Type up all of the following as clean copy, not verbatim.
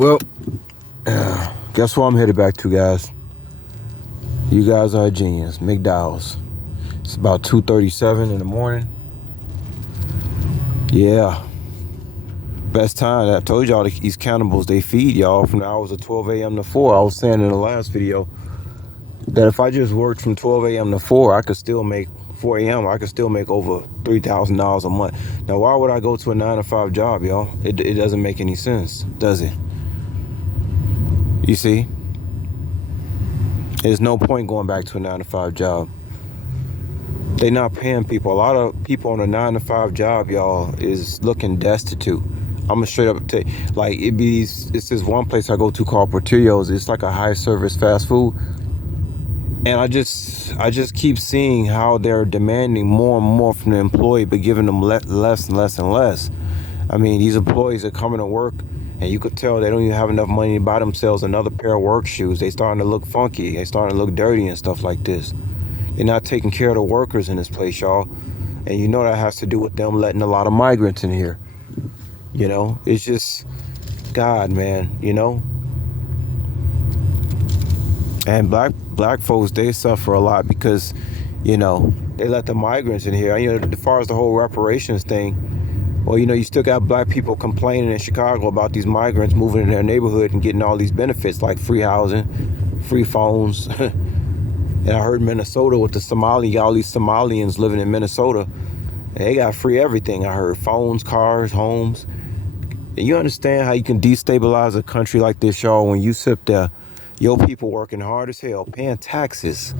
Well, guess what I'm headed back to, guys? You guys are a genius. McDowell's. It's about 2:37 in the morning. Yeah. Best time. I told y'all these cannibals, they feed y'all from the hours of 12 a.m. to 4. I was saying in the last video that if I just worked from 12 a.m. to 4, I could still make 4 a.m. I could still make over $3,000 a month. Now, why would I go to a 9 to 5 job, y'all? It doesn't make any sense, does it? You see? There's no point going back to a 9 to 5 job. They're not paying people. A lot of people on a 9 to 5 job, y'all, is looking destitute. I'm gonna straight up tell you, like, it's this one place I go to called Portillo's. It's like a high service fast food. And I just keep seeing how they're demanding more and more from the employee, but giving them less and less and less. I mean, these employees are coming to work, and you could tell they don't even have enough money to buy themselves another pair of work shoes. They starting to look funky. They starting to look dirty and stuff like this. They're not taking care of the workers in this place, y'all. And you know that has to do with them letting a lot of migrants in here. You know, it's just, God, man, you know. And black folks, they suffer a lot because, you know, they let the migrants in here. You know, as far as the whole reparations thing, well, you know, you still got black people complaining in Chicago about these migrants moving in their neighborhood and getting all these benefits like free housing, free phones. And I heard Minnesota with all these Somalians living in Minnesota, and they got free everything. I heard phones, cars, homes. And you understand how you can destabilize a country like this, y'all, when you sit there, your people working hard as hell, paying taxes.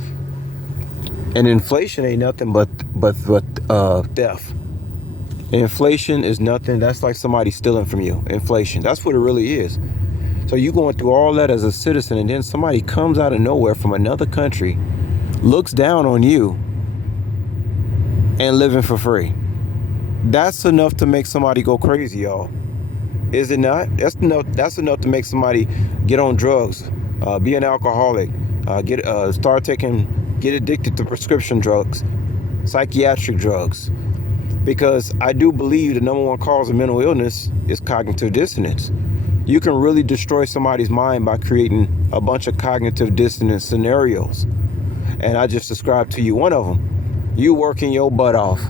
And inflation ain't nothing but theft. Inflation is nothing. That's like somebody stealing from you. Inflation. That's what it really is. So you going through all that as a citizen, and then somebody comes out of nowhere from another country, looks down on you, and living for free. That's enough to make somebody go crazy, y'all. Is it not? That's enough to make somebody get on drugs, be an alcoholic, get addicted to prescription drugs, psychiatric drugs. Because I do believe the number one cause of mental illness is cognitive dissonance. You can really destroy somebody's mind by creating a bunch of cognitive dissonance scenarios. And I just described to you one of them. You working your butt off.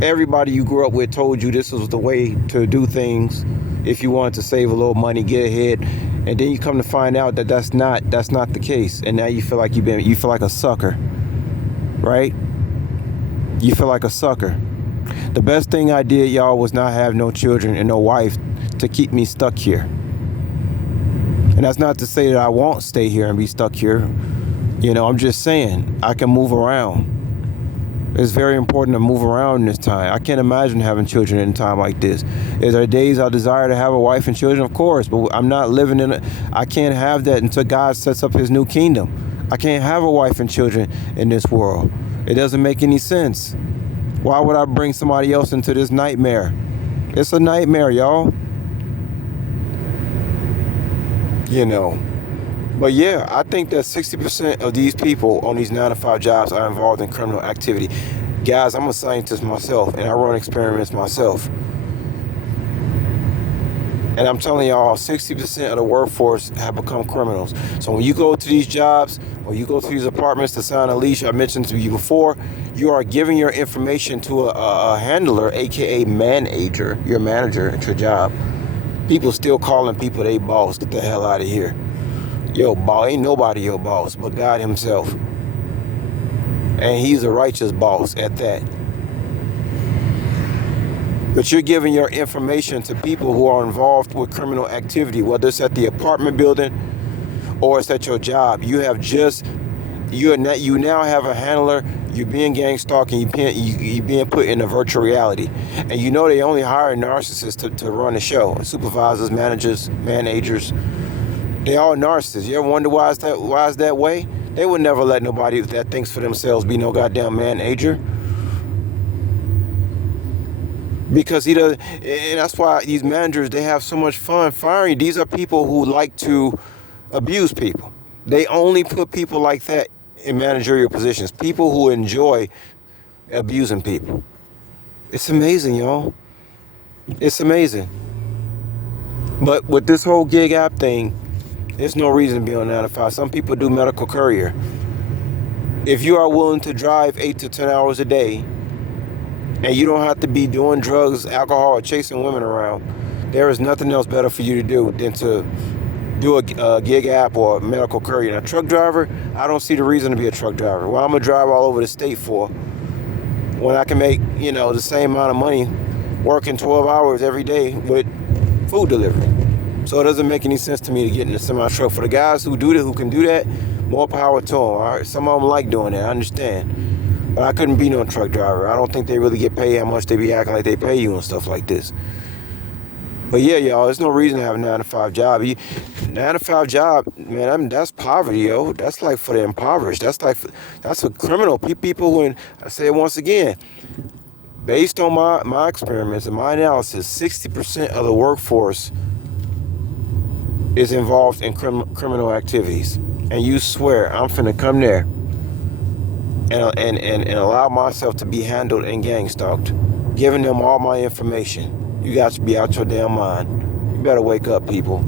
Everybody you grew up with told you this was the way to do things if you wanted to save a little money, get ahead. And then you come to find out that that's not the case. And now you feel like you feel like a sucker. Right? You feel like a sucker. The best thing I did, y'all, was not have no children and no wife to keep me stuck here. And that's not to say that I won't stay here and be stuck here. You know, I'm just saying I can move around. It's very important to move around in this time. I can't imagine having children in a time like this. Is there days I desire to have a wife and children? Of course, but I'm not living in it. I can't have that until God sets up his new kingdom. I can't have a wife and children in this world. It doesn't make any sense. Why would I bring somebody else into this nightmare? It's a nightmare, y'all. You know. But yeah, I think that 60% of these people on these 9 to 5 jobs are involved in criminal activity. Guys, I'm a scientist myself, and I run experiments myself. And I'm telling y'all, 60% of the workforce have become criminals. So when you go to these jobs, or you go to these apartments to sign a lease, I mentioned to you before, you are giving your information to a handler, aka manager, your manager at your job. People still calling people they boss. Get the hell out of here. Yo, boss, ain't nobody your boss but God himself. And he's a righteous boss at that. But you're giving your information to people who are involved with criminal activity, whether it's at the apartment building or it's at your job. You now have a handler. You're being gang stalked, and you're being put in a virtual reality. And you know they only hire narcissists to run the show. Supervisors, managers. They all narcissists. You ever wonder why is that way? They would never let nobody that thinks for themselves be no goddamn manager. Because he does, and that's why these managers, they have so much fun firing. These are people who like to abuse people. They only put people like that in managerial positions. People who enjoy abusing people. It's amazing, y'all. It's amazing. But with this whole gig app thing, there's no reason to be on 9 to 5. Some people do medical courier. If you are willing to drive 8 to 10 hours a day, and you don't have to be doing drugs, alcohol, or chasing women around, there is nothing else better for you to do than to do a gig app or a medical courier. Now, truck driver, I don't see the reason to be a truck driver. Well, I'm gonna drive all over the state for when I can make, the same amount of money working 12 hours every day with food delivery. So it doesn't make any sense to me to get in a semi truck. For the guys who do that, who can do that, more power to them. All right, some of them like doing that. I understand, but I couldn't be no truck driver. I don't think they really get paid how much they be acting like they pay you and stuff like this. But yeah, y'all, there's no reason to have a 9 to 5 job. 9 to 5 job, man, that's poverty, yo. That's like for the impoverished. That's for criminal people. When I say it once again, based on my experiments and my analysis, 60% of the workforce is involved in criminal activities. And you swear I'm finna come there and allow myself to be handled and gang stalked, giving them all my information. You got to be out your damn mind. You better wake up, people.